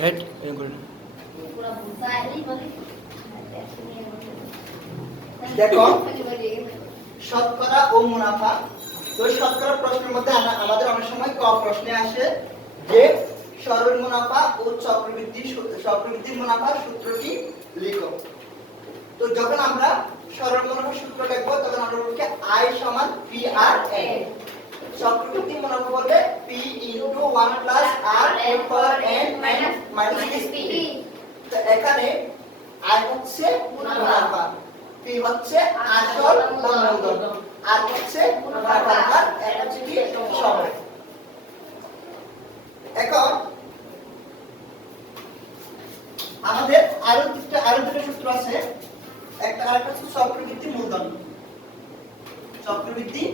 Right এরকম করে দেখো শতকরা ও মুনাফা। তো শতকরা প্রশ্নের মধ্যে আমাদের অনেক সময় ক প্রশ্নে আসে যে সরল মুনাফা ও চক্রবৃদ্ধি মুনাফার সূত্রটি লিখো। তো যখন আমরা সরল মুনাফার সূত্র লিখবো তখন আমরা বলবো কি I সমান P R N। চক্রবৃদ্ধি মুনাফা বলবে P into 1 plus R power N minus P। তো এখানে I হচ্ছে মুনাফা, P হচ্ছে আসল বা মূলধন, আর হচ্ছে মুনাফার হার, এক হচ্ছে কি সময়। এখন আমাদের আরো দুটো সূত্র আছে, আরেকটা হচ্ছে চক্রবৃদ্ধি মূলধন। চক্রবৃদ্ধি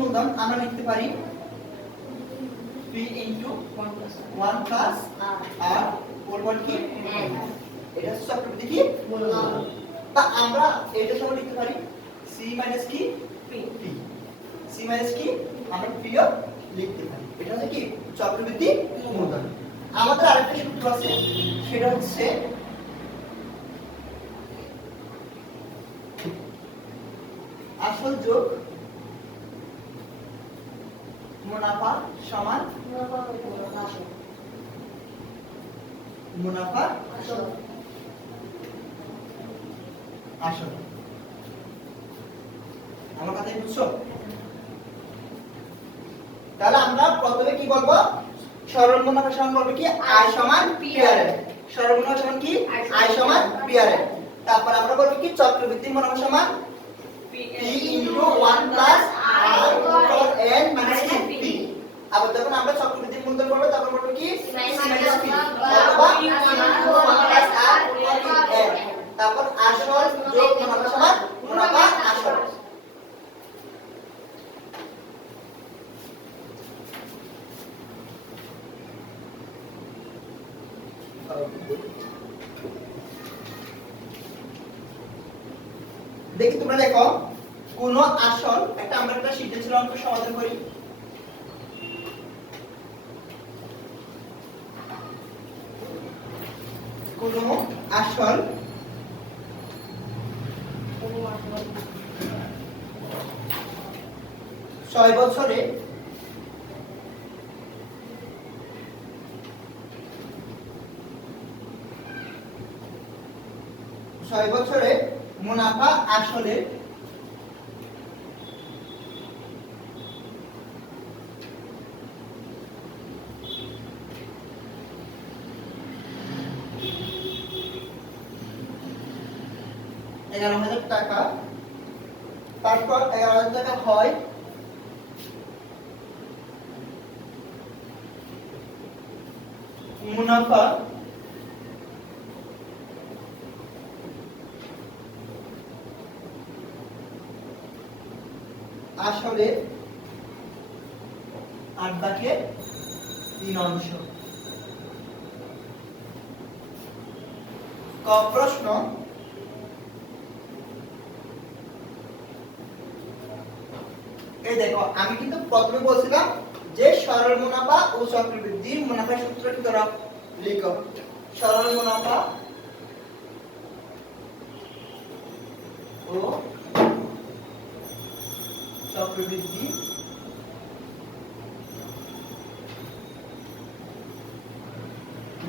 মূলধন আমরা লিখতে পারি P into 1 plus R বলবো কি এটা হচ্ছে চক্রবৃদ্ধি কি মূলধন। তা আমরা এটা সহ লিখতে পারি C minus কি P, C minus কি আমরা P ও লিখতে পারি। এটা হচ্ছে কি চক্রবৃদ্ধি মূলধন। আমাদের আরেকটা সূত্র আছে, সেটা হচ্ছে আসল যোগ মুনাফা সমান মুনাফা আসল। আমার কথা বুঝছো? তাহলে আমরা প্রথমে কি বলবো, সরল মুনাফা সমান বলবো কি I সমান PRN। সরল মুনাফা সমান কি I সমান PRN। তারপর আমরা বলবো কি চক্রবৃদ্ধি মুনাফা সমান P into 1 plus R over N minus P। আবার যখন আমরা চক্রবৃদ্ধি মূলধন বলবো তখন বলবো কি C minus P অথবা P into 1 plus R over N। তারপর আসল যোগ মুনাফা সমান মুনাফা আসল। দেখি তোমরা দেখো কোন আসল আমরা একটা সৃজনশীল অঙ্ক সমাধান করি। কোন আসল 6 বছরে মুনাফা আসলে টাকা, তারপর 11,000 টাকা হয় মুনাফা আসলে 8/3। ক প্রশ্ন, এই দেখো আমি কিন্তু প্রথমে বলছিলাম যে সরল মুনাফা ও চক্রবৃদ্ধি মুনাফার সূত্র কি করো লিখো। সরল মুনাফা ও চক্রবৃদ্ধি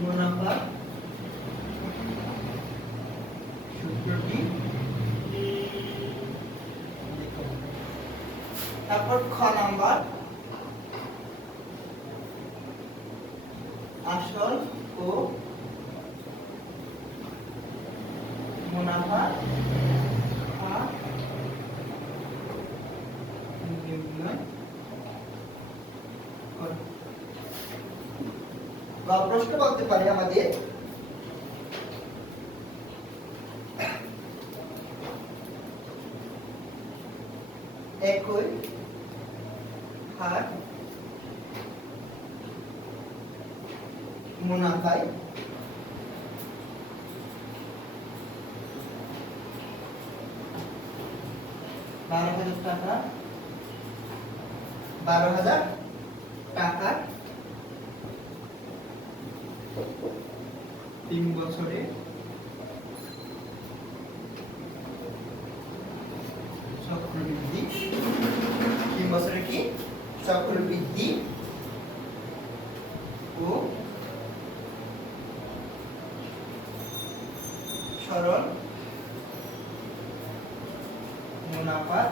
মুনাফা সূত্রটি লিখো। তারপর খ নাম্বার আসল ও মুনাফা প্রশ্ন করতে পারে আমাদের একই হার মুনাফায় 12,000 টাকা 12,000 টাকার 3 বছরে চক্রবৃদ্ধি 3 বছরে কি চক্রবৃদ্ধি ও সরল মুনাফার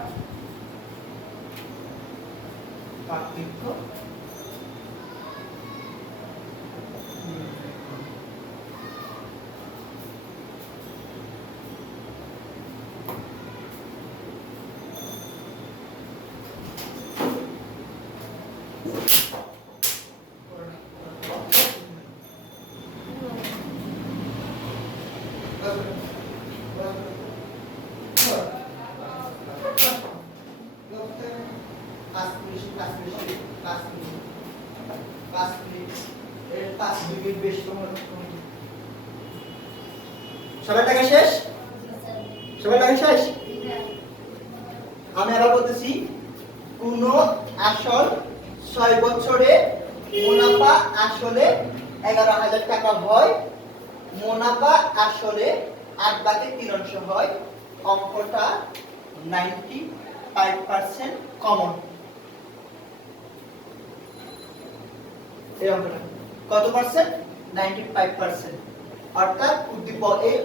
পার্থক্য সবার টাকা শেষ সবার টাকা শেষ আমি আবার বলতেছি কোন আসল 6 বছরে মুনাফা আসলে 11,000 টাকা হয় মুনাফা আসলে 8/3 হয় অঙ্কটা 95% কমন এই অঙ্কটা কত পার্সেন্ট 95% অর্থাৎ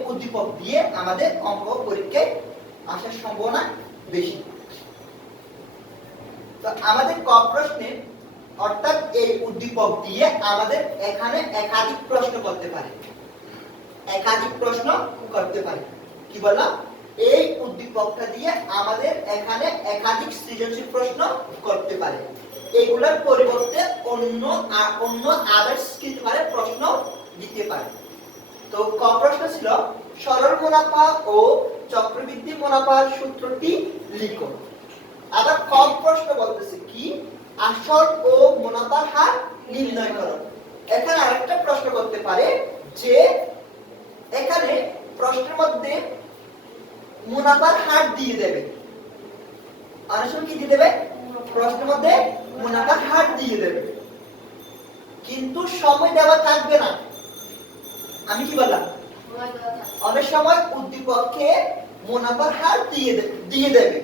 উদ্দীপক দিয়ে আমাদের অঙ্ক পরীক্ষায় আসার সম্ভাবনা বেশি তো আমাদের ক প্রশ্নে অর্থাৎ এই উদ্দীপক দিয়ে আমাদের এখানে একাধিক প্রশ্ন করতে পারে কি বললাম এই উদ্দীপকটা দিয়ে আমাদের এখানে একাধিক সৃজনশীল প্রশ্ন করতে পারে এগুলোর পরিবর্তে অন্য আদার্স কিছু প্রশ্ন দিতে পারে তো ক প্রশ্ন ছিল সরল মুনাফা ও চক্রবৃদ্ধি মুনাফার সূত্রটি লিখো আবার ক প্রশ্ন বলতেছে কি আসল ও মুনাফার হার নির্ণয় করো এখানে আরেকটা প্রশ্ন করতে পারে যে এখানে প্রশ্নের মধ্যে মুনাফার হার দিয়ে দেবে অনেক সময় কি দিয়ে দেবে প্রশ্নের মধ্যে মুনাফার হার দিয়ে দেবে কিন্তু সময় দেওয়া থাকবে না আমি কি বললাম অনেক সময় উদ্দীপককে মুনাফার হার দিয়ে দেবে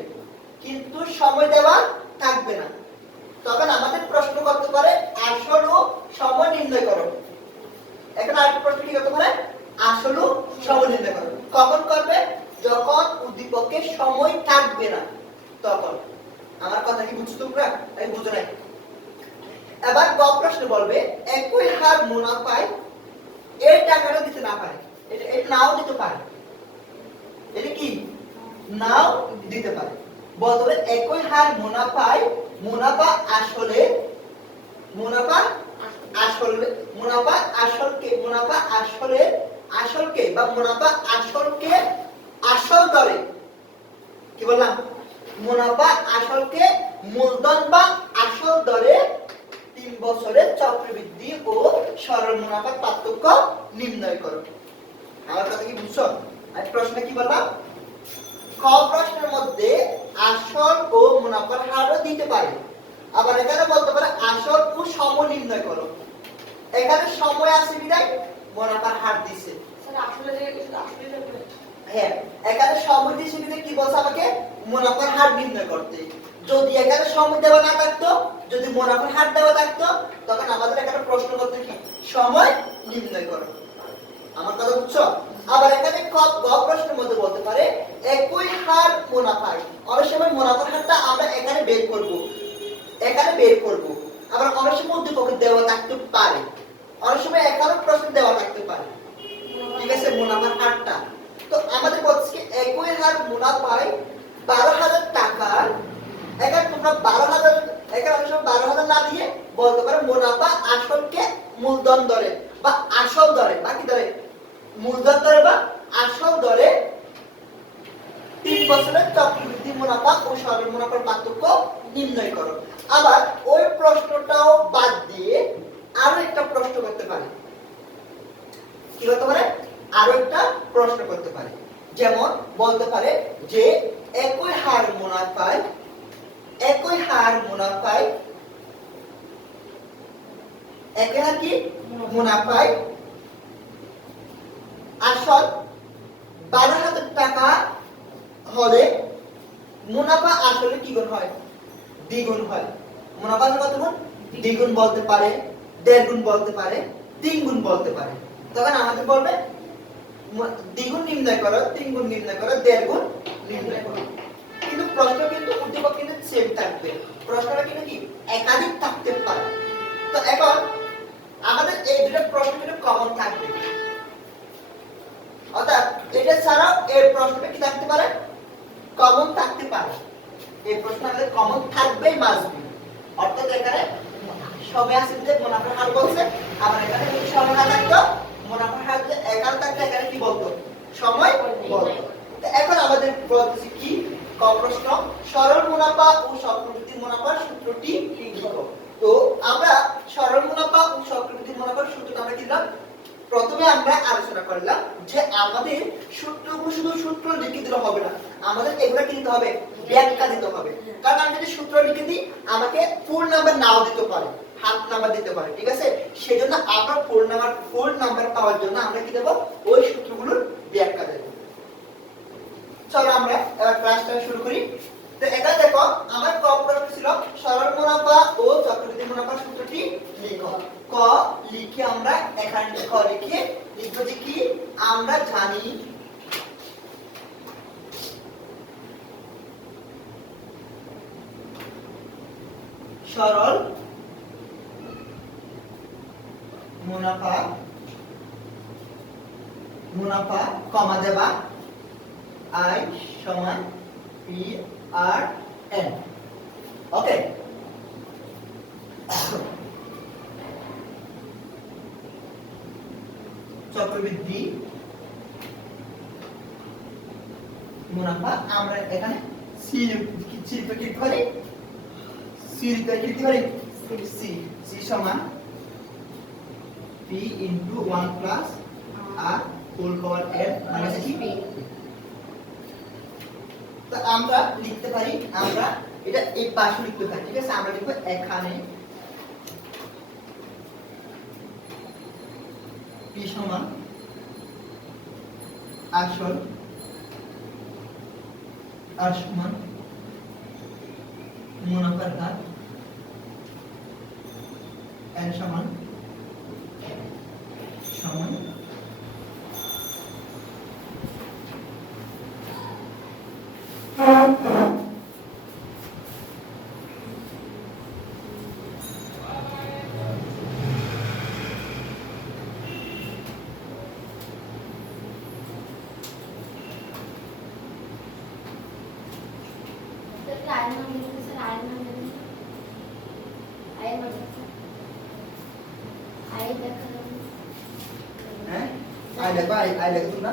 কিন্তু সময় দেওয়া থাকবে না তখন আমাদের প্রশ্ন করতে পারে আসল ও সময় নির্ণয় করো এখানে আরেকটা প্রশ্ন কি করতে পারে আসল ও সময় নির্ণয় করো কখন করবে যখন উদ্দীপকে সময় থাকবে না তখন আমার কথা কি বুঝছো তোমরা আমি বুঝো নাই এবার গ প্রশ্ন বলবে একই হার মুনাফায় এই টাকাটা দিতে না পারে এটা নাও দিতে পারে এটা কি নাও দিতে পারে বলতে একই হার মুনাফায় মুনাফা আসলকে বা মুনাফা আসলকে আসল দরে কি বললাম মুনাফা আসলকে মূলধন বা আসল দরে 3 বছরের চক্রবৃদ্ধি ও সরল মুনাফার পার্থক্য নির্ণয় করো আমার কথা কি বুঝছো আমি প্রশ্ন কি বললাম ক প্রশ্নের মধ্যে আসল ও মুনাফার হারও দিতে পারে আবার এখানে বলতে পারে আসল ও সময় নির্ণয় করো এখানে সময় আছে বিদায় মুনাফার হার দিছে স্যার আসলে হ্যাঁ এখানে সময় দিছে বিদায় কি বলছে আমাকে মুনাফার হার নির্ণয় করতে যদি এখানে সময় দেওয়া না থাকতো যদি মুনাফার হার দেওয়া থাকতো তখন আমাদের এখানে প্রশ্ন করতে কি সময় নির্ণয় করো আমার কথা বুঝছো আবার এখানে গ প্রশ্নের মধ্যে বলতে পারে একই হার মুনাফায় অনেক সময় মুনাফার হারটা আমরা এখানে বের করব আবার অনেক সময় উদ্দীপকে দেওয়া থাকতে পারে অনেক সময় এখানে প্রশ্ন দেওয়া থাকতে পারে ঠিক আছে মুনাফার হারটা তো আমাদের বলছে একই হার মুনাফায় 12,000 টাকার এখানে তোমরা 12,000 এখানে অনেক সময় 12,000 না দিয়ে বলতে পারে মুনাফা আসলকে মূলধন দরে বা আসল দরে বাকি দরে মূলধন দরে বা আসল দরে 3 বছরের চক্রবৃদ্ধি মুনাফা ও সরল মুনাফার পার্থক্য নির্ণয় করো আবার ওই প্রশ্নটাও বাদ দিয়ে আরো একটা প্রশ্ন করতে পারে কি করতে পারে আরো একটা প্রশ্ন করতে পারে যেমন বলতে পারে যে একই হার মুনাফায় একই হার কি মুনাফায় আসল 12,000 টাকা হলে মুনাফা আসলে কি গুণ হয়? দ্বিগুণ হয়। মুনাফা আসলে কত গুণ? দ্বিগুণ বলতে পারে, 1.5 গুণ বলতে পারে, 3 গুণ বলতে পারে। তখন আমাদের বলবে দ্বিগুণ নির্ণয় করো, 3 গুণ নির্ণয় করো, 1.5 গুণ নির্ণয় করো। কিন্তু প্রশ্ন কিন্তু উদ্দীপক কিন্তু সেম থাকবে। প্রশ্নটা কিন্তু কি একাধিক থাকতে পারে। তো এখন আমাদের এই দুটো প্রশ্ন কিন্তু কমন থাকবে। অর্থাৎ এটা ছাড়াও এই প্রশ্নটা কি থাকতে পারে? কমন থাকতে পারে। এই প্রশ্ন আমাদের কমন থাকবেই মাসবি। অর্থাৎ এখানে সবাই আছে যে মুনাফার হার বলছে, আবার এখানে যদি সময় না থাকতো মুনাফার হার যে এখানে থাকতো এখানে কি বলতো? সময় বলতো। তো এখন আমাদের বলতেছি কি ক প্রশ্ন সরল মুনাফা ও চক্রবৃদ্ধি মুনাফার সূত্রটি লিখো। তো আমরা সরল মুনাফা ও চক্রবৃদ্ধি মুনাফার সূত্রটা আমরা কি দিলাম? প্রথমে আমরা আলোচনা করলাম যে আমাদের সূত্রগুলো শুধু সূত্র লিখে দিলে হবে না, আমাদের এগুলো কি দিতে হবে? ব্যাখ্যা দিতে হবে। কারণ আমি যদি সূত্র লিখে দিই আমাকে ফুল নাম্বার নাও দিতে পারে, হাফ নাম্বার দিতে পারে, ঠিক আছে? সেজন্য আমরা ফুল নাম্বার পাওয়ার জন্য আমরা কি দেব? ওই সূত্রগুলোর ব্যাখ্যা দেব। চলো আমরা এবার ক্লাসটা শুরু করি। তো এখানে দেখো আমার ক প্রশ্ন ছিল সরল মুনাফা ও চক্রবৃদ্ধি মুনাফার সূত্রটি লিখো। ক লিখে আমরা এখানে ক লিখে লিখবো যে কি আমরা জানি সরল মুনাফা কমা দেবা I সমান PRN। ওকে, চক্রবৃদ্ধি মুনাফা আমরা এখানে সি লিখতে পারি, সি সমান P into 1 plus R whole power N মানে কি? তো আমরা লিখতে পারি, আমরা এটা এই পাশে লিখতে পারি, ঠিক আছে? আমরা লিখব এখানে P সমান আসল আর সমান মুনাফার হার N সমান I like na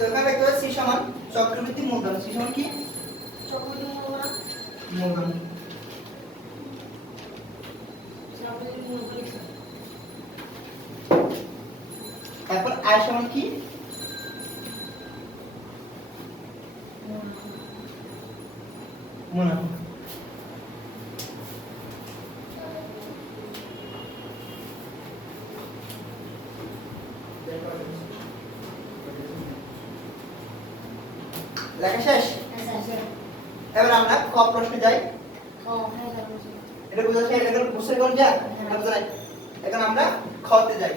তো এখানে দেখতে পাচ্ছি সি সমান চক্রবৃদ্ধি মূলধন। সি সমান কি? চক্রবৃদ্ধি মূলধন। তারপর আয় সমান কি? মুনাফা। লেখা শেষ? এবার আমরা ক প্রশ্নে যাই। এটা বুঝা যায়? এটা বুঝতে কোন যা? এখন আমরা খতে যাই।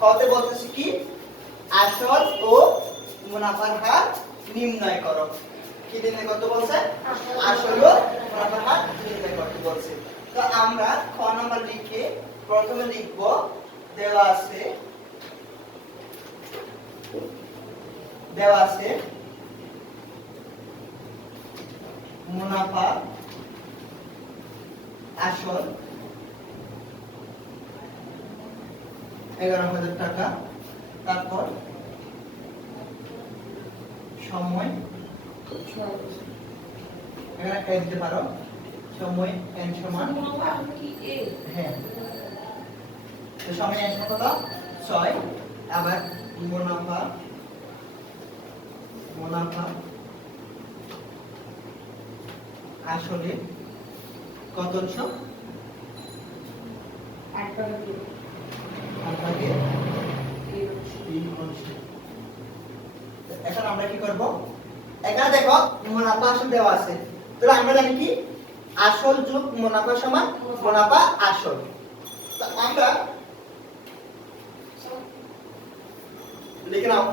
খতে বলতেছি কি আসল ও মুনাফার হার নির্ণয় করো। কি নির্ণয় করতে বলছে? আসল ও মুনাফার হার নির্ণয় করতে বলছে। তো আমরা খ নাম্বার লিখে প্রথমে লিখব দেওয়া আছে মুনাফা আসল 11,000 টাকা, তারপর সময় এখানে এক দিতে পারো, সময় n সমান হ্যাঁ, তো সময় n সমান কত 6, আবার মুনাফা আসলে কত অংশ? 3 অংশ। এখন আমরা কি করব? এখানে দেখো মুনাফা আসল দেওয়া আছে, তাহলে আমরা জানি কি আসল যোগ মুনাফা সমান মুনাফা আসল। তো আমরা লিখে নাও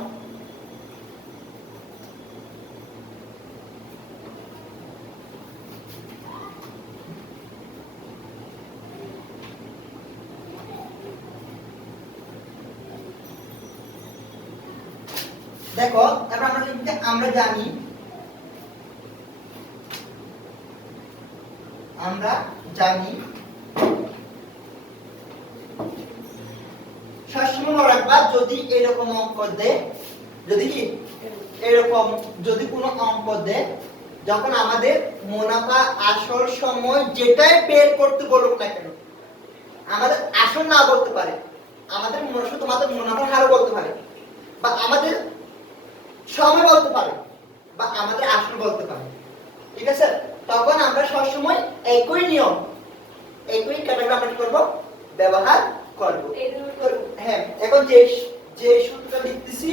দেখো এবার আমরা লিখতে আমরা জানি সবসময় মনে রাখবা যদি এরকম অঙ্ক দেয়, যদি কোনো অঙ্ক দেয়, যখন আমাদের মুনাফা আসল সময় যেটাই বের করতে বলুক না কেন, আমাদের আসল না বলতে পারে, আমাদের শুধুমাত্র মুনাফার হার বলতে পারে, বা আমাদের সময় বলতে পারে, বা আমাদের আসল বলতে পারে, ঠিক আছে? তখন আমরা সবসময় একই নিয়ম, একই ক্যাটাগরি আমরা কি করবো? ব্যবহার করব। হ্যাঁ, এখন যে সূত্রটা লিখতেছি,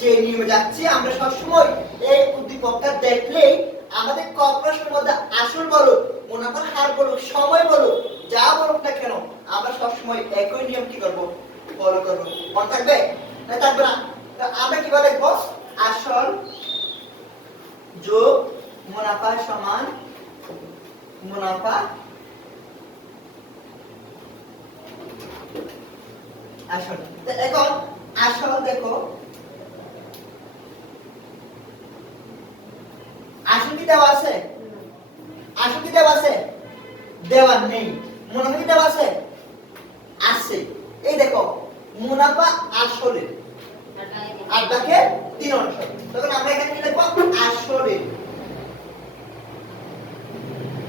যে নিয়মে যাচ্ছি, আমরা সবসময় এই উদ্দীপকটা দেখলেই আমাদের ক প্রশ্নের মধ্যে আসল বলো, মুনাফার হার বলো, সময় বলো, যা বলুক না কেন, আমরা সবসময় একই নিয়ম কি করব? ফলো করব। মনে থাকবে না? থাকবে না? আমরা কিভাবে লিখবো? আসল যোগ মুনাফা সমান মুনাফা আসল। এখন আসল দেখো, আসল কি দেওয়া আছে? আসল কি দেওয়া আছে? দেওয়া নেই। মুনাফা কি দেওয়া আছে? আছে। এই দেখো মুনাফা আসলে 8 ভাগে 3 অংশ। তখন আমরা এখানে কি লিখব?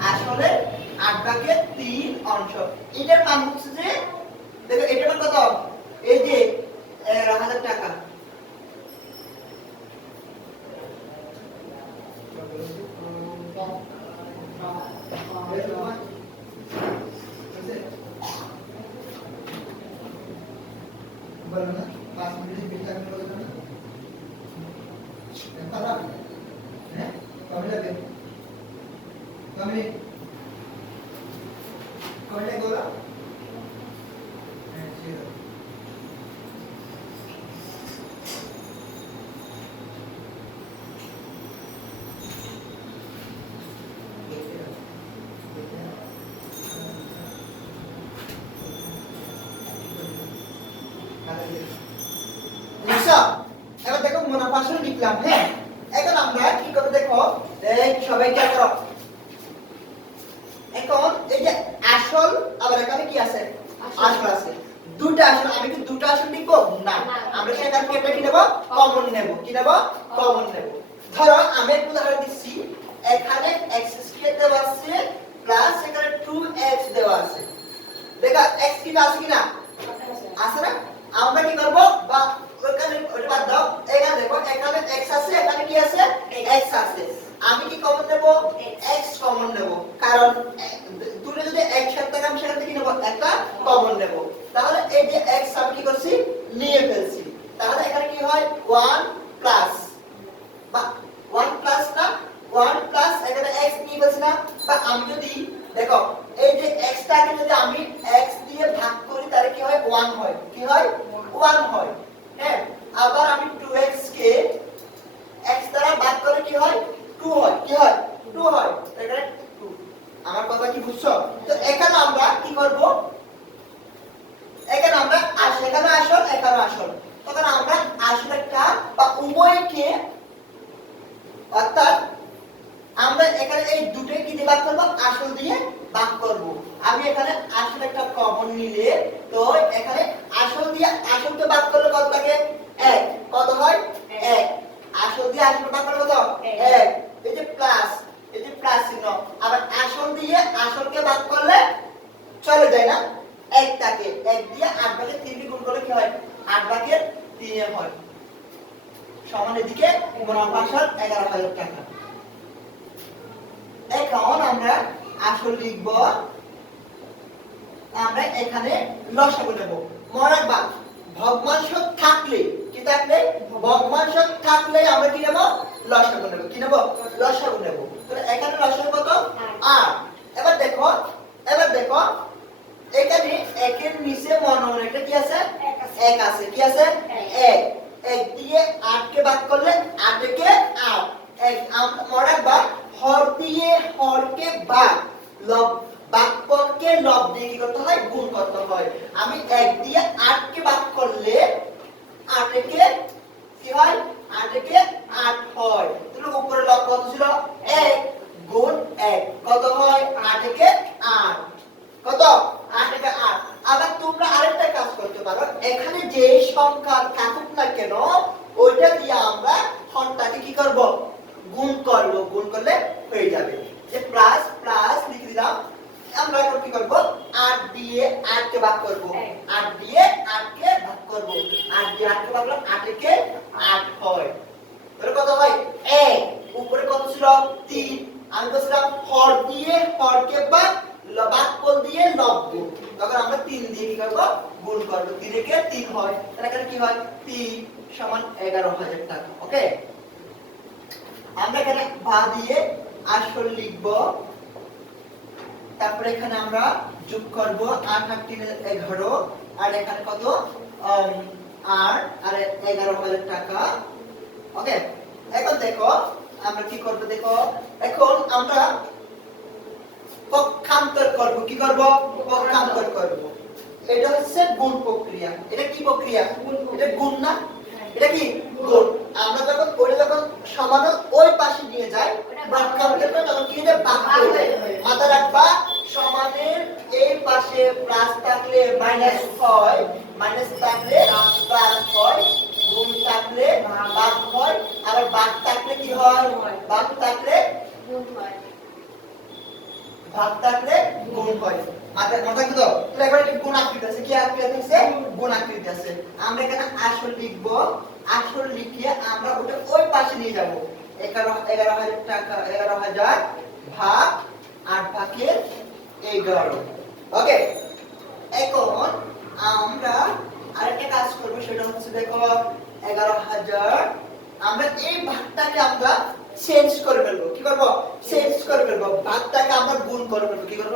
আসলে 8 ভাগে 3 অংশ। এটার মান হচ্ছে যে দেখো এটার মান কত? এই যে 11,000 টাকা। বলো না 5 মিনিট বিল টাকা বলো না খারাপ হ্যাঁ কবে লাগে কবে বলো হ্যাঁ ঠিক আছে এবার দেখো মুনাফা আসল লিখলাম। হ্যাঁ, এখন আমরা কি করব? দেখো সবাই কি করো? এখন এই যে আসল, আবার এখানে কি আছে? আসল আছে। দুটো আসল, আমি কি দুটো আসল লিখব? না, আমরা সেখান থেকে কি নেব? কমন নেব। কি নেব? কমন নেব। ধরো আমি একটু উদাহরণ দিচ্ছি, এখানে x2 দেওয়া আছে প্লাস এখানে 2x দেওয়া আছে। দেখো x কি আছে কিনা? আছে না? আমরা কি করব? বা ওখানে ওটা বাদ দাও, এখানে দেখো এখানে x আছে, এখানে কি আছে? x আছে। আমি কি কমন নেব? x কমন নেব, কারণ দুটো যদি একসাথে থাকে আমি সেখান থেকে নেব একটা কমন নেব। তাহলে এই যে x আমি কি করছি? নিয়ে ফেলছি। তাহলে এখানে কি হয়? 1 প্লাস, বা 1 প্লাস না 1 প্লাস এখানে x নিয়ে ফেলছি না? বা আমি যদি দেখো এই যে x টাকে যদি আমি x দিয়ে ভাগ করি তাহলে কি হয়? 1 হয়। কি হয়? 1 হয়। হ্যাঁ, আবার আমি 2x কে x দ্বারা ভাগ করে কি হয়? 2 হয়। কি হয় 2 হয় এখানে 2 আমার কথা কি বুঝছো তো এখানে আমরা কি করব এখানে আমরা এখানে আসল এখানে আসল তখন আমরা আসলটা বা উভয়কে অর্থাৎ আমরা এখানে এই দুটোকে কি দিয়ে ভাগ করব আসল দিয়ে ভাগ করব আমি এখানে আসল একটা কমন নিলে তো এখানে আসল দিয়ে আসলকে ভাগ করলে কত থাকে 1 কত হয় 1 আসল দিয়ে আসল ভাগ করলে কত 1 এই যে প্লাস চিহ্ন আবার আসল দিয়ে আসলকে ভাগ করলে চলে যায় না 1 থাকে 1 দিয়ে 8 ভাগের 3 কে গুণ করলে কি হয় 8 ভাগের 3 হয় সমান এদিকে মুনাফা আসল 11000 টাকা এখন আমরা আসল লিখব আমরা এখানে লসাগু নেব মনে রাখবা ভগ্নাংশ থাকলে কি থাকলে ভগ্নাংশ থাকলে আমরা কি নেব লসাগু নেব কি নেব লসাগু নেব তাহলে এখানে লসাগু কত 8 এবার দেখো এখানে একের নিচে মনে একটা কি আছে 1 আছে কি আছে 1 দিয়ে 8 কে ভাগ করলে 8 কে 8 মনে রাখবা হর দিয়ে হরকে ভাগ লব ভাগফলকে লব দিয়ে কি করতে হয় গুণ করতে হয় আমি 1 দিয়ে 8 কে ভাগ করলে 8 কে কি হয় 8 কে 8 হয় তাহলে উপরে লব কত ছিল 1 গুণ 1 কত হয় 8 কে 8 কত 8 কে 8 আবার তোমরা আরেকটা কাজ করতে পারো এখানে যে সংখ্যা থাকুক না কেন ওইটা দিয়ে আমরা হরটাকে কি করব গুণ করলে হয়ে যাবে যে প্লাস লিখে দিলাম আমরা এখন কি করব 8 দিয়ে 8 কে ভাগ করব 8 দিয়ে 8 কে ভাগ করব 8 দিয়ে 8 কে ভাগ করলে 8 কে 8 হয় তাহলে কত হয় 1 উপরে কত ছিল 3 আমি বলছিলাম হর দিয়ে হরকে ভাগফল দিয়ে লব গুণ তখন আমরা 3 দিয়ে কি করব গুণ করব 3 কে 3 হয় তাহলে এখানে কি হয় 3 সমান 11000 টাকা ওকে আমরা এখানে ভা দিয়ে আসল লিখব তারপরে এখানে আমরা যোগ করব 8 8 3 11 আর এখানে কত 8 আর 11000 টাকা ওকে এখন দেখো আমরা কি করব দেখো এখন আমরা পক্ষান্তর করব কি করব পক্ষান্তর করব এটা হচ্ছে গুণ প্রক্রিয়া এটা কি প্রক্রিয়া এটা গুণ না এটা কি গুণ আমরা যখন সমান ওই পাশে নিয়ে যাই পক্ষান্তর করে তখন কি হবে ভাগ হয়ে যায় মাথা রাখবা সমানের এই পাশে প্লাস থাকলে মাইনাস হয় মাইনাস থাকলে প্লাস হয় গুণ থাকলে ভাগ হয় আর ভাগ থাকলে কি হয় ভাগ থাকলে গুণ হয় ভাগ থাকলে গুণ হয় মাথা কি তো তাহলে এবার এটা গুণ আকৃতি আছে কি আকৃতি আছে গুণ আকৃতি আছে আমরা এখানে আসল লিখব আসল লিখিয়ে আমরা ওটা ওই পাশে নিয়ে যাব 11000 টাকা 11000 ভাগ 8 ভাগের 11 ওকে এখন আমরা আরেকটা কাজ করব সেটা হচ্ছে দেখো 11000 আমরা এই ভাগটাকে আমরা চেঞ্জ করে ফেলবো কি করব চেঞ্জ করে ফেলবো ভাগটাকে আমরা গুণ করে ফেলবো কি করব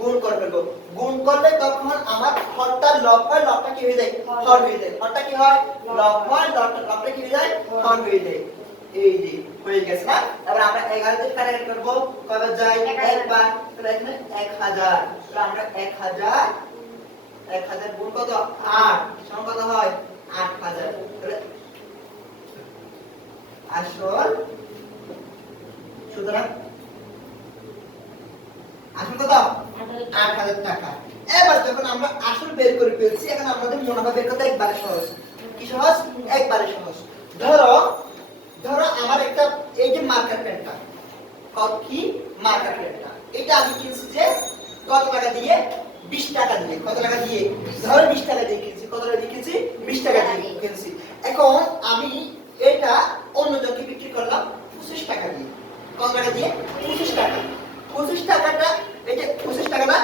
গুণ করে ফেলবো গুণ করলে তখন আমার হরটা লব হয় লবটা কি হয়ে যায় হর হয়ে যায় হরটা কি হয় লব হয় লবটা কি হয়ে যায় হর হয়ে যায় এই যে হয়ে গেছে না এবার আমরা 11 দিয়ে কাটাকাটি করব কবে যায় একবার তাহলে এখানে 1000 তাহলে আমরা 1000 গুণ কত 8 সমান কত হয় 8000 তাহলে আসল সুতরাং আসল কত 8000 টাকা এবার যখন আমরা আসল বের করে ফেলছি এখন আমাদের মুনাফা বের করতে একবারে সহজ কি সহজ একবারে সহজ ধরো আমার একটা এই যে মার্কার পেনটা কত কি মার্কার পেনটা এটা আমি কিনছি যে কত টাকা দিয়ে 20 টাকা দিয়ে কত টাকা দিয়ে ধরো 20 টাকা দিয়ে কিনছি কত টাকা দিয়ে কিনছি 20 টাকা দিয়ে কিনছি এখন আমি এটা অন্যজনকে বিক্রি করলাম 25 টাকা দিয়ে কত টাকা দিয়ে 25 টাকা 25 টাকাটা এই যে 25 টাকা না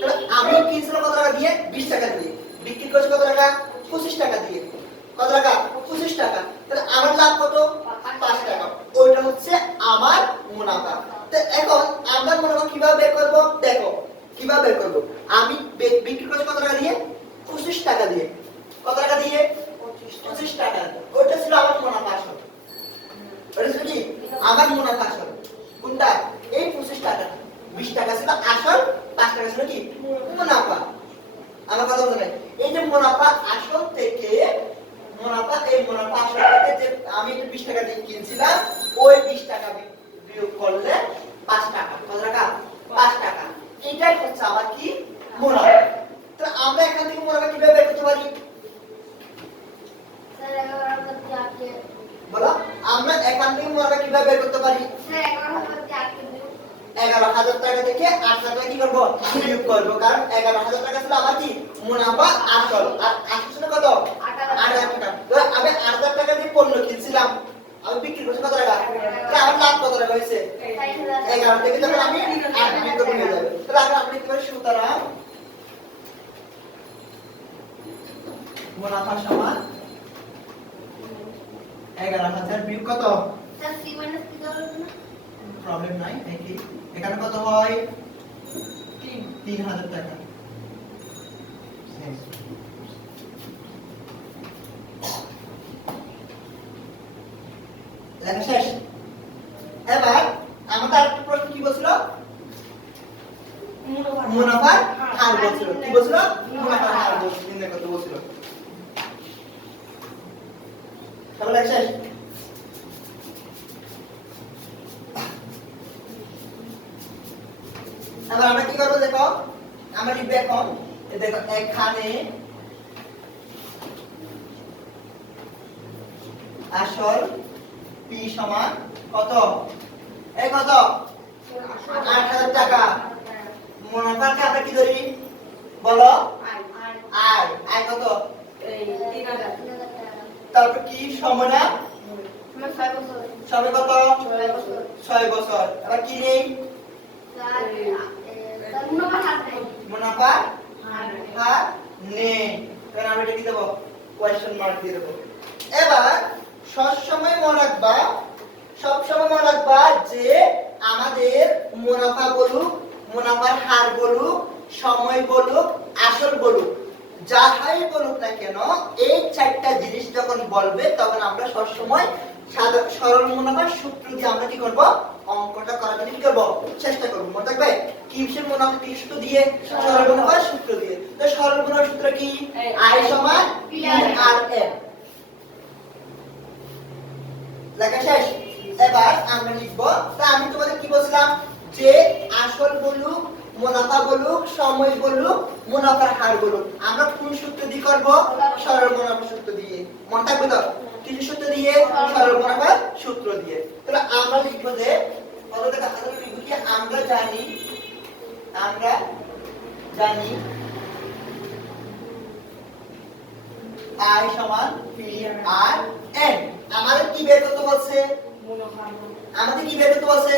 তাহলে আমি কিনছিলাম কত টাকা দিয়ে 20 টাকা দিয়ে বিক্রি করছি কত টাকা 25 টাকা দিয়ে কত টাকা 25 টাকা তাহলে আমার লাভ কত 5 টাকা ওইটা হচ্ছে আমার মুনাফা তো এখন আমরা মুনাফা কিভাবে বের করব দেখো কিভাবে বের করব আমি বিক্রি করছি কত টাকা দিয়ে 25 টাকা দিয়ে কত টাকা দিয়ে 25 টাকা ওইটা ছিল আমার মুনাফা আসল ওইটা ছিল কি আমার মুনাফা আসল কোনটা এই 25 টাকা 20 টাকা ছিল আসল 5 টাকা ছিল কি মুনাফা আমার কথা বুঝলেন এই যে মুনাফা আসল থেকে মুনাফা এই মুনাফা আসল থেকে যে আমি 20 টাকা দিয়ে কিনছিলাম ওই 20 টাকা বিয়োগ করলে 5 টাকা কত টাকা 5 টাকা এটাই হচ্ছে আমার কি মুনাফা তো আমরা এখান থেকে মুনাফা কিভাবে বের করতে পারি স্যার 11 প্রতি 8 কে বলো আমরা এখান থেকে মুনাফা কিভাবে বের করতে পারি স্যার 11 প্রতি 8 কে 11,000 টাকা থেকে 8,000 টাকা কি করব বিয়োগ করব কারণ 11,000 টাকা ছিল আমার কি মুনাফা আসল আর আসল ছিল কত 8,000 টাকা তো আমি 8,000 টাকা দিয়ে পণ্য কিনছিলাম আমি বিক্রি করছি কত টাকা তাহলে আমার লাভ কত টাকা হয়েছে 11 থেকে যখন আমি 8 বিয়োগ করে নিয়ে যাব তাহলে আমরা লিখতে পারি সুতরাং মুনাফা সমান 11,000 বিয়োগ কত স্যার c মাইনাস কি করব না প্রবলেম নাই দেখি এখানে কত হয় 3,000 টাকা লেখা শেষ এবার আমাদের আরেকটা প্রশ্ন কি বলছিল মুনাফার হার বলছিল কি বলছিল মুনাফার হার বলছিল নির্ণয় করতে বলছিল সবাই লেখা শেষ এবার আমরা কি করব দেখো আমরা লিখব এখন দেখো এখানে আসল p সমান কত এই কত 8,000 টাকা মুনাফাকে আমরা কি ধরি বলো আয় আয় কত এই 3000 তারপর কি সময় না আমরা 6 বছর সময় কত 6 বছর 6 বছর এবার কি নেই স্যার মুনাফা হার নাই মুনাফা আর হার নেই কারণ আমরা এটা কি দেব কোয়েশ্চেন মার্ক দিয়ে দেব এবার সব সময় মনে রাখবা যে আমাদের মুনাফা বলুক মুনাফার হার বলুক সময় বলুক আসল বলুক যাহাই বলুক না কেন এই চারটা জিনিস যখন বলবে তখন আমরা সব সময় সরল মুনাফার সূত্র দিয়ে আমরা কি করব অঙ্কটা করার জন্য কি করব চেষ্টা করব মনে থাকবে কিসের মুনাফা কি সূত্র দিয়ে সরল মুনাফার সূত্র দিয়ে তো সরল মুনাফার সূত্র কি I সমান PRM লেখা শেষ এবার আমরা লিখব তা আমি তোমাদের কি বলছিলাম যে আসল বলুক মুনাফা বলুক সময় বলুক মুনাফার হার বলুক আমরা কোন সূত্র দিয়ে করব সরল মুনাফার সূত্র দিয়ে মনে থাকবে তো কি সূত্র দিয়ে সরল মুনাফার সূত্র দিয়ে তাহলে আমরা লিখব যে অতটা কথা লিখব কি আমরা জানি I সমান PRN আমাদের কি বের করতে বলছে মুনাফা আমাদের কি বের করতে বলছে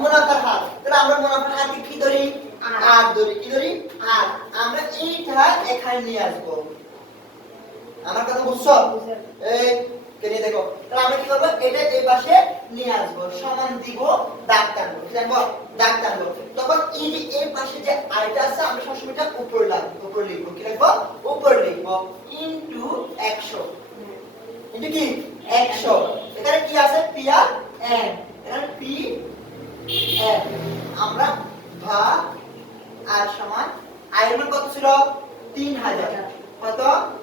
মুনাফার হার তাহলে আমরা মুনাফার হার কি ধরি আর ধরি কি ধরি আর আমরা এইটা এখানে নিয়ে আসব আমার কথা বুঝছো এই কেন দেখো তাহলে আমরা কি করব এটা এই পাশে নিয়ে আসব সমান দিব দাগ টানবো কি জানবো দাগ টানবো তখন এই যে এই পাশে যে আইটা আছে আমরা সবসময় এটা উপরে লিখবো কি লিখবো উপরে লিখবো ইনটু 100 এটা কি 100 এখানে কি আছে পি আর এন এখানে পি এন আমরা ভাগ আর সমান আয়ের মান কত ছিল 3000 কত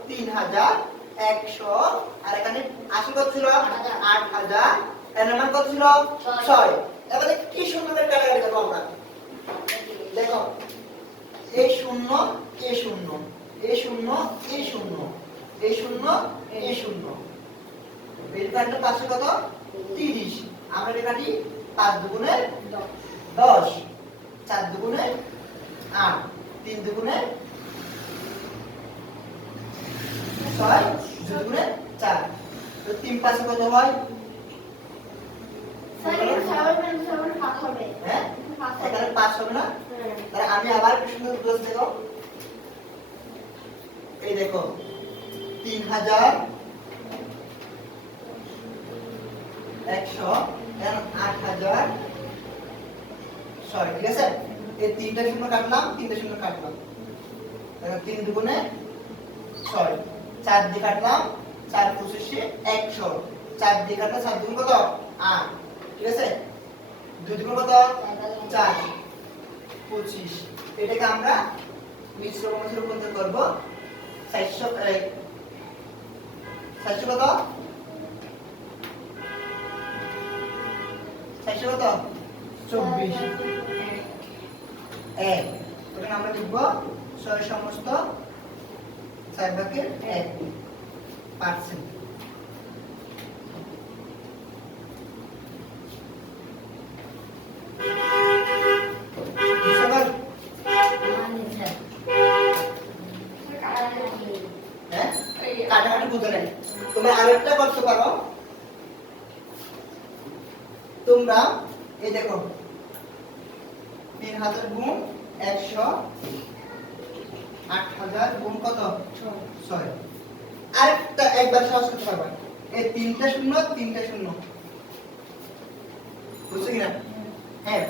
3100 আর এখানে আসল কত ছিল 8000 এর মান কত ছিল 6 এবারে কি সুন্দর করে কাটাকাটি করব আমরা দেখো এই শূন্য এই শূন্য এই শূন্য এই শূন্য এই শূন্য এই শূন্য এর কাটলে পাশে কত 30 আমরা এটা কাটি 5 দুগুণে 10 4 দুগুণে 8 3 দুগুণে 6 2 দুগুণে 4 তো 3 পাশে কত হয় স্যার এটা 7 মানে 7 ভাগ হবে হ্যাঁ এখানে 5 হবে না তাহলে আমি আবার একটু সুন্দর ক্লোজ দেখো এই দেখো 3000 100 এর 8000 ঠিক আছে এই তিনটা শূন্য কাটলাম তিনটা শূন্য কাটলাম তাহলে 3 দুগুণে 6 4 দিয়ে কাটলাম 4 25 100 4 দিয়ে কাটলে 7 দুগুণ কত 8 ঠিক আছে 2 দুগুণ কত 4 25 এটাকে আমরা মিশ্র ক্রমে রূপান্তর করব 400 কত 400 কত 24 1 তখন আমরা লিখব 6 সমস্ত 4 ভাগের 1% কাটাকাটি বুঝে নেই তোমরা আরেকটা করতে পারো তোমরা এই দেখো 3000 গুণ 100 8000 গুণ কত 6 আরেকটা একবার সহজ করতে পারবা এই তিনটা শূন্য বুঝছো কিনা হ্যাঁ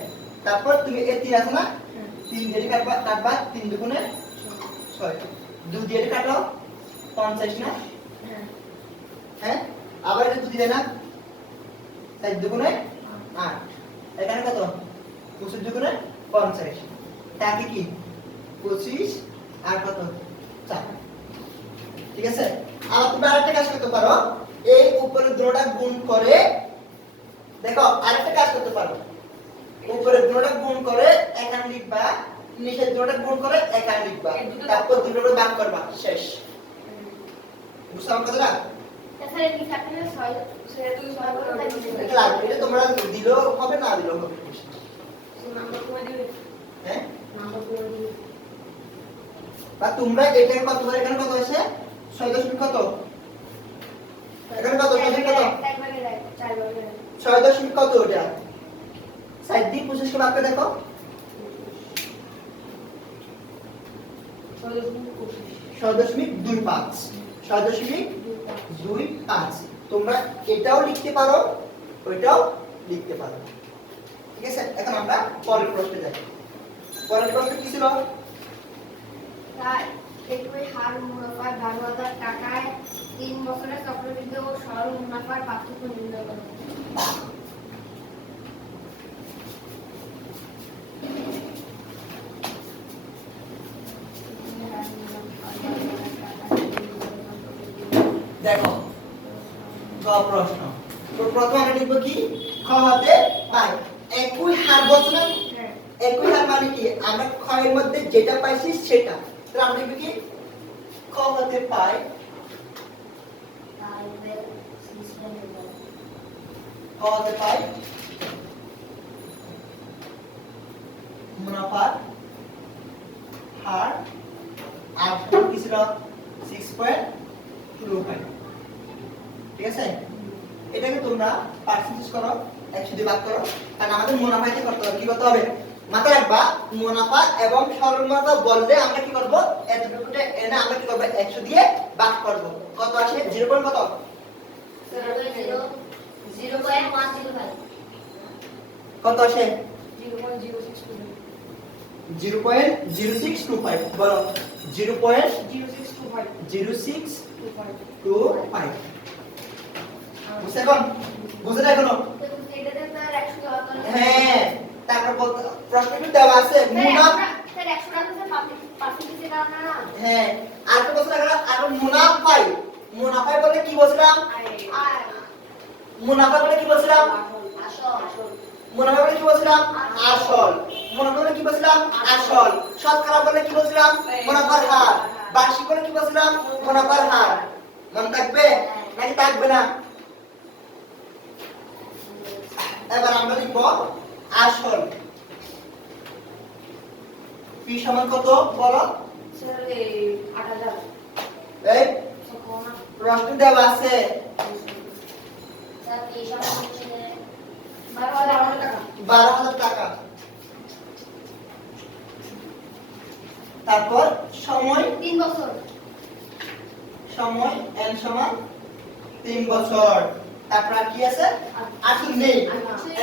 তারপর তুমি এই 3 আছে না 3 দিয়ে কাটবা 3 দুগুণে 6 2 দিয়ে কাটো 50 না হ্যাঁ আবার এটা 2 দিয়ে না 4 দুগুণে 8 এখানে কত 25 দুগুণে 50 তাকে কি 25 আর কত 4 ঠিক আছে আবার তুমি আরেকটা কাজ করতে পারো এই উপরের দুটোটা গুণ করে দেখো আরেকটা কাজ করতে পারো উপরের দুটোটা গুণ করে এখানে লিখবা নিচের দুটোটা গুণ করে এখানে লিখবা তারপর দুটোটা ভাগ করবা শেষ বুঝছো আমার কথাটা তাহলে কি থাকলে 6 সেটা তুমি 6 করে এটা লাগবে এটা তোমরা দিলেও হবে না দিলেও হবে নাম্বার করে দিবে হ্যাঁ নাম্বার করে দিবে বা তোমরা এটাকে কত করে এখানে কত আছে 6 দশমিক কত এখানে কত 6 কত 6 দশমিক কত ওটা 7 দিয়ে 25 কে ভাগ করে দেখো 6.25 6.25 তোমরা এটাও লিখতে পারো ওইটাও লিখতে পারো ঠিক আছে এখন আমরা পরের প্রশ্নে যাই পরের প্রশ্ন কি ছিল তাই একই হার মুনাফা 12000 টাকায় 3 বছরের চক্রবৃদ্ধি ও সরল মুনাফার পার্থক্য নির্ণয় করো দেখো গ প্রশ্ন তো প্রথমে আমরা লিখব কি খ হতে পাই একই হার বলছ না একই হার মানে কি আমরা খ এর মধ্যে যেটা পাইছি সেটা তাহলে আমরা লিখব কি খ হতে পাই খ হতে পাই মুনাফার হার আর কি ছিল 6.25 ঠিক আছে এটাকে তোমরা পার্সেন্টেজ করো 100 দিয়ে ভাগ করো কারণ আমাদের মুনাফাতে করতে হবে কি করতে হবে মাথায় রাখবা মুনাফা এবং সরল মুনাফা বললে আমরা কি করব এতটুকুটা এনে আমরা কি করব 100 দিয়ে ভাগ করব কত আসে 0 পয়েন্ট কত 0.105 কত আসে 0.0625 0.0625 বলো 0.0625 বুঝতে এখন বুঝতে এখনো এটাতে তার 100 দেওয়া তো হ্যাঁ তারপর বলতে প্রশ্নটি দেওয়া আছে মুনাফা স্যার 100 টাকা পার্সেন্টেজ দাও না হ্যাঁ আর তো বলছ না আর মুনাফা বলে কি বলছিলাম আর মুনাফা বলে কি বলছিলাম আসল মুনাফা বলে কি বলছিলাম আসল মুনাফা বলে কি বলছিলাম আসল শতকরা বলে কি বলছিলাম মুনাফার হার বার্ষিক বলে কি বলছিলাম মুনাফার হার মনে থাকবে নাকি থাকবে না এবার আমরা লিখব আসল পি সমান কত বলো স্যার এই 8000 এই প্রশ্ন দেওয়া আছে স্যার এই সময় হচ্ছে 12000 টাকা 12,000 টাকা তারপর সময় 3 বছর সময় n সমান 3 বছর তারপর আর কি আছে আসল নেই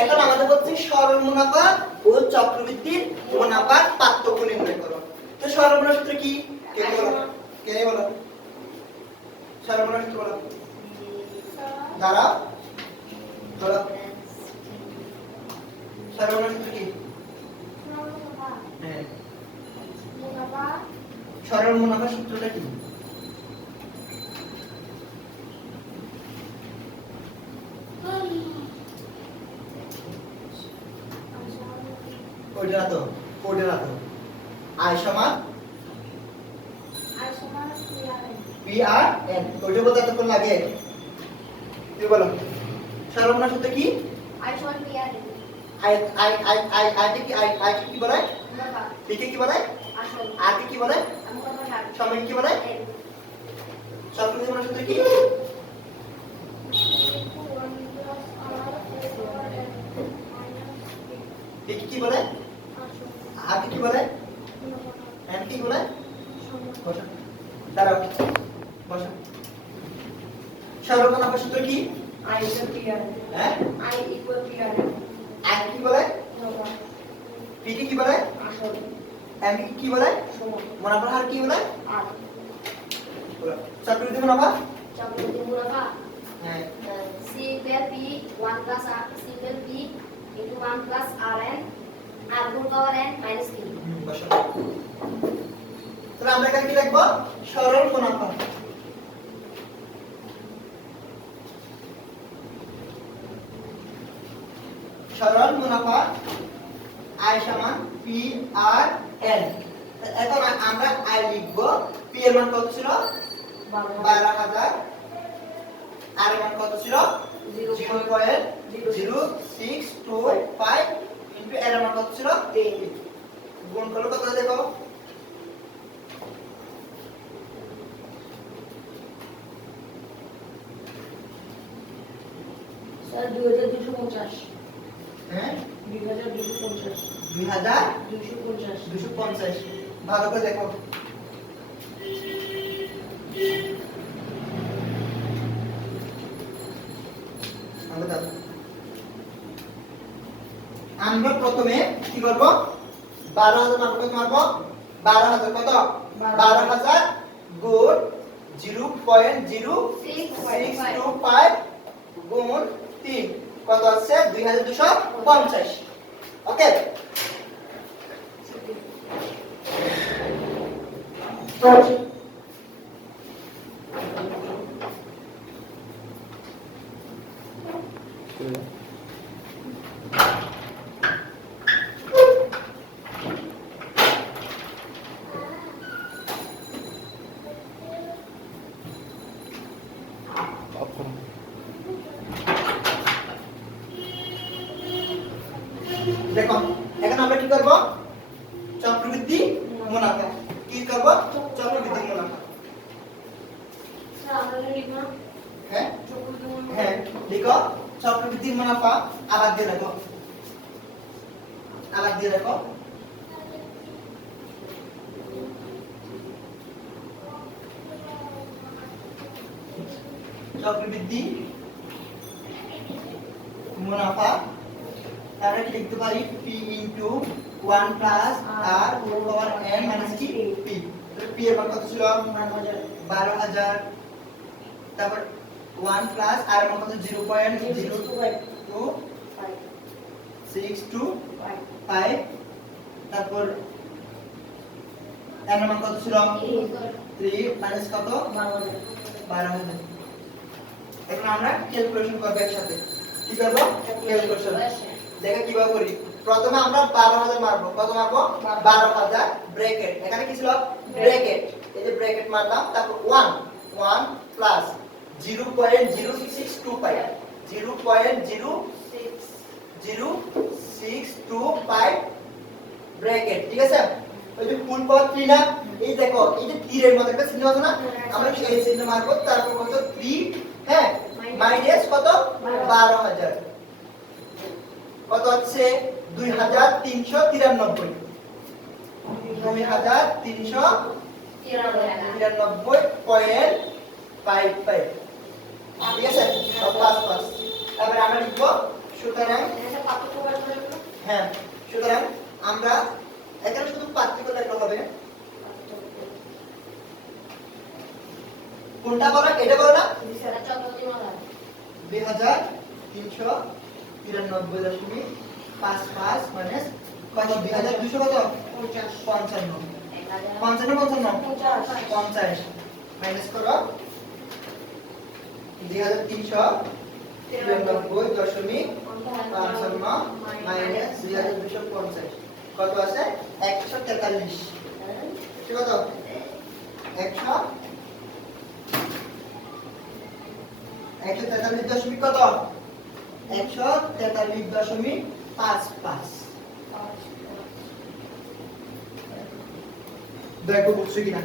এখন আমাদের বলছে সরল মুনাফা ও চক্রবৃদ্ধির মুনাফার পার্থক্য নির্ণয় করো তো সরল মুনাফার সূত্র কি কে বলো সরল মুনাফার সূত্র বলো দাঁড়াও বলো সরল সূত্র কি? মুনাফা হ্যাঁ মুনাফা সরল মুনাফা সূত্রটা কি? ওইটা তো আই সমান আর সমান PRN পি আর এন। ওইটা বলতে এতক্ষণ লাগে? তুই বলো সরল মুনাফা সূত্র কি? আর সমান PRN আই কি বলে? মুনাফা পি কে কি বলে? আসল আর কে কি বলে? মুনাফা হার সময় কি বলে? N সরল মুনাফা সূত্র কি? পি কে কি বলে? আর কে কি বলে? এন কি বলে? বসো দাঁড়াও বসো। সরল মুনাফা সূত্র কি? I equal PR. হ্যাঁ I equal PR. আর কি বলে? মুনাফা পি কে কি বলে? আসল এন কে কি বলে? সমান মুনাফার হার কি বলে? আর চক্রবৃদ্ধি মুনাফা? চক্রবৃদ্ধি মুনাফা হ্যাঁ C equal P 1 plus R C equal P into 1 plus RN R whole power N minus P বসো। তাহলে আমরা এখানে কি লিখব? সরল মুনাফা। সরল মুনাফা আই সমান পি আর এন। এখন আমরা আই লিখব। পি এর মান কত ছিল? 12,000। আর এর মান কত ছিল? 0.0625 ইনটু এর মান কত ছিল? 8। গুণ করলে কত হয় দেখো? স্যার 2250 হ্যাঁ 2250 2250 250 ভালো করে দেখো। আমরা প্রথমে কি করব? 12,000 মান কত মারব? 12,000 কত? 12,000 গুণ 0.0625 গুণ 3 কত আছে? 2250। ওকে দেখো এখন আমরা কি করব? চক্রবৃদ্ধি মুনাফা কি করব? চক্রবৃদ্ধি মুনাফা। স্যার আমরা লিখব না হ্যাঁ চক্রবৃদ্ধি মুনাফা হ্যাঁ লিখো চক্রবৃদ্ধি মুনাফা। আলাদা দিয়ে রাখো, আলাদা দিয়ে রাখো। চক্রবৃদ্ধি মুনাফা তাহলে কি লিখতে পারি? p into 1 plus r whole power n minus কি p। তাহলে p এর মান কত ছিল? 12,000। তারপর 1 প্লাস r এর মান কত? 0.0262 তারপর n এর মান কত ছিল? 3 মাইনাস কত? 12,000। এখন আমরা ক্যালকুলেশন করব একসাথে। কি করব? ক্যালকুলেশন। দেখো কিভাবে করি। প্রথমে আমরা 12,000 মারবো। কত মারবো? 12,000 ব্র্যাকেট। এখানে কি ছিল? ব্র্যাকেট। এই যে ব্র্যাকেট মারলাম। তারপর 1 প্লাস 0.0625 0.0625 ব্র্যাকেট। ঠিক আছে? ওই যে ফুল পাওয়ার 3 না? এই দেখো এই যে তীরের মতো একটা চিহ্ন আছে না? আমরা এই চিহ্ন মারবো। তারপর কত? 3 হ্যাঁ মাইনাস কত? 12,000 কত হচ্ছে? 2,393 2,393.55 ঠিক আছে? সব পাস। তারপরে আমরা লিখব সুতরাং হ্যাঁ সুতরাং আমরা এখানে শুধু পার্থক্য লেখা হবে। কোনটা বলো? এটা বলো না? 2,393.55 5 5 মাইনাস কত 2200 কত 55 50 মাইনাস করো 2393.55 মাইনাস 2250 কত আছে 143 কত 143 দশমিক কত 143.55 দেখো বুঝছো কিনা